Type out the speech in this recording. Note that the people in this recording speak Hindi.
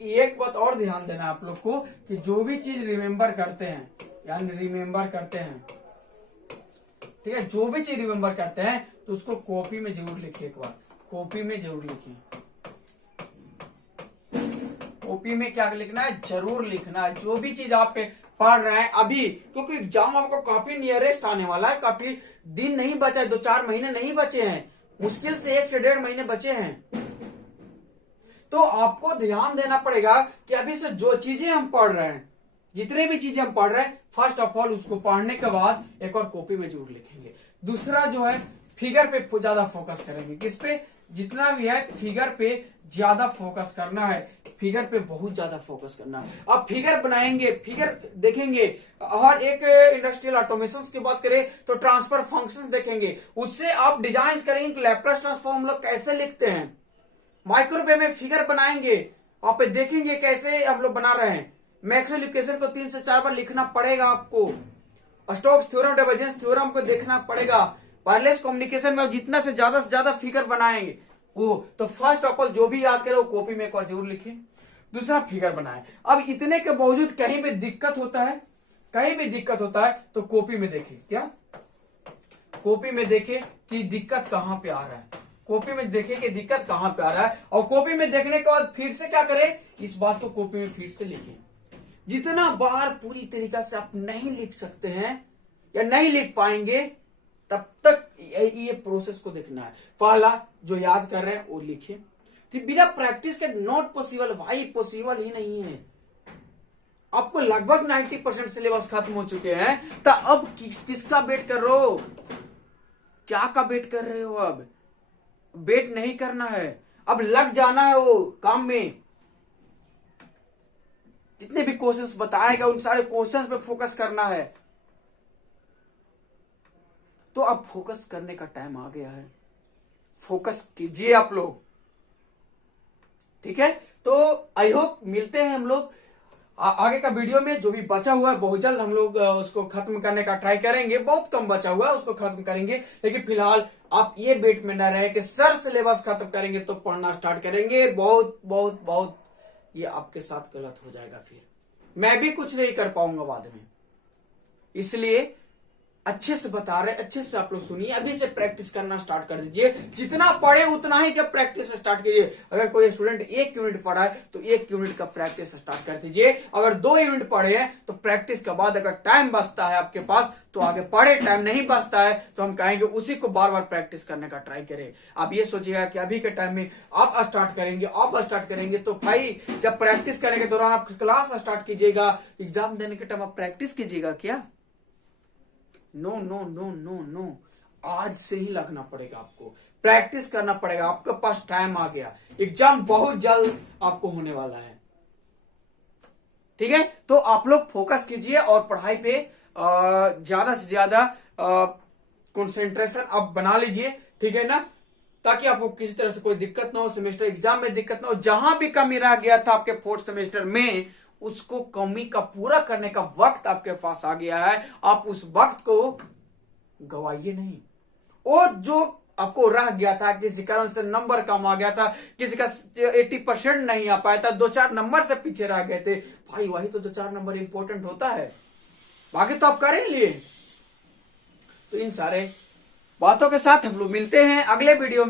एक बात और ध्यान देना आप लोग को कि जो भी चीज रिमेम्बर करते हैं, यानी रिमेम्बर करते हैं, ठीक है, जो भी चीज रिमेम्बर करते हैं तो उसको कॉपी में जरूर लिखिए। एक बार कॉपी में जरूर लिखिए। कॉपी में क्या लिखना है, जरूर लिखना है जो भी चीज आप पढ़ रहे हैं अभी, क्योंकि एग्जाम आपको काफी नियरेस्ट आने वाला है। काफी दिन नहीं बचा है, 2-4 महीने नहीं बचे हैं, मुश्किल से 1 से 1.5 महीने बचे हैं। तो आपको ध्यान देना पड़ेगा कि अभी से जो चीजें हम पढ़ रहे हैं, जितने भी चीजें हम पढ़ रहे हैं, फर्स्ट ऑफ ऑल उसको पढ़ने के बाद एक और कॉपी में जरूर लिखेंगे। दूसरा जो है, फिगर पे ज्यादा फोकस करेंगे। किस पे, जितना भी है फिगर पे ज्यादा फोकस करना है, फिगर पे बहुत ज्यादा फोकस करना है। अब फिगर बनाएंगे, फिगर देखेंगे, और एक इंडस्ट्रियल ऑटोमेशन की बात करें तो ट्रांसफर फंक्शन देखेंगे, उससे आप डिजाइन करेंगे लैप्लास ट्रांसफॉर्म हम लोग कैसे लिखते हैं। माइक्रोवेव में फिगर बनाएंगे, आप देखेंगे कैसे हम लोग बना रहे हैं। मैक्सवेल इक्वेशन को 3 से 4 बार लिखना पड़ेगा आपको। स्टोक्स थ्योरम, डाइवर्जेंस थ्योरम को देखना पड़ेगा। वायरलेस कम्युनिकेशन में जितना से ज्यादा फिगर बनाएंगे वो, तो फर्स्ट ऑफ ऑल जो भी याद करे वो कॉपी में एक बार जरूर लिखें। दूसरा फिगर बनाए। अब इतने के बावजूद कहीं भी दिक्कत होता है, कहीं भी दिक्कत होता है तो कॉपी में देखें। क्या कॉपी में देखें कि दिक्कत कहां पे आ रहा है, कॉपी में देखें कि दिक्कत कहां पे आ रहा है, और कॉपी में देखने के बाद फिर से क्या करें, इस बात को कॉपी में फिर से लिखें। जितना बार पूरी तरीका से आप नहीं लिख सकते हैं या नहीं लिख पाएंगे, तब तक ये प्रोसेस को देखना है। पहला जो याद कर रहे हैं वो लिखिए। तो बिना प्रैक्टिस के नॉट पॉसिबल, भाई पॉसिबल ही नहीं है। आपको लगभग 90% सिलेबस खत्म हो चुके हैं, तो अब किसका वेट कर रहे हो, क्या का वेट कर रहे हो। अब वेट नहीं करना है, अब लग जाना है वो काम में। जितने भी क्वेश्चंस बताएगा उन सारे क्वेश्चंस पे फोकस करना है। तो अब फोकस करने का टाइम आ गया है, फोकस कीजिए आप लोग, ठीक है। तो आई होप मिलते हैं हम लोग आगे का वीडियो में। जो भी बचा हुआ है बहुत जल्द हम लोग उसको खत्म करने का ट्राई करेंगे। बहुत कम बचा हुआ है, उसको खत्म करेंगे। लेकिन फिलहाल आप ये बेट में न रहे कि सर सिलेबस खत्म करेंगे तो पढ़ना स्टार्ट करेंगे। बहुत बहुत बहुत ये आपके साथ गलत हो जाएगा, फिर मैं भी कुछ नहीं कर पाऊंगा बाद में। इसलिए अच्छे से बता रहे, अच्छे से आप लोग सुनिए, अभी से प्रैक्टिस करना स्टार्ट कर दीजिए। जितना पढ़े उतना ही जब प्रैक्टिस स्टार्ट कीजिए। अगर कोई स्टूडेंट 1 यूनिट पढ़ा है तो 1 यूनिट का प्रैक्टिस स्टार्ट कर दीजिए। अगर 2 यूनिट पढ़े हैं तो प्रैक्टिस के बाद अगर टाइम बचता है आपके पास तो आगे पढ़े, टाइम नहीं बचता है तो हम कहेंगे उसी को बार बार प्रैक्टिस करने का ट्राई करें। आप ये सोचिएगा कि अभी के टाइम में आप स्टार्ट करेंगे तो भाई जब प्रैक्टिस करने के दौरान आप क्लास स्टार्ट कीजिएगा, एग्जाम देने के टाइम आप प्रैक्टिस कीजिएगा क्या? No no no no no, आज से ही लगना पड़ेगा, आपको प्रैक्टिस करना पड़ेगा। आपके पास टाइम आ गया, एग्जाम बहुत जल्द आपको होने वाला है, ठीक है। तो आप लोग फोकस कीजिए और पढ़ाई पे ज्यादा से ज्यादा कंसंट्रेशन आप बना लीजिए, ठीक है ना, ताकि आपको किसी तरह से कोई दिक्कत ना हो, सेमेस्टर एग्जाम में दिक्कत ना हो। जहां भी कमी रह गया था आपके 4th सेमेस्टर में, उसको कमी का पूरा करने का वक्त आपके पास आ गया है। आप उस वक्त को गवाइए नहीं। और जो आपको रह गया था, किसी कारण से नंबर कम आ गया था, किसी का 80% नहीं आ पाया था, 2-4 नंबर से पीछे रह गए थे, भाई वही तो 2-4 नंबर इंपॉर्टेंट होता है, बाकी तो आप कर ही लिए। तो इन सारे बातों के साथ हम लोग मिलते हैं अगले वीडियो में।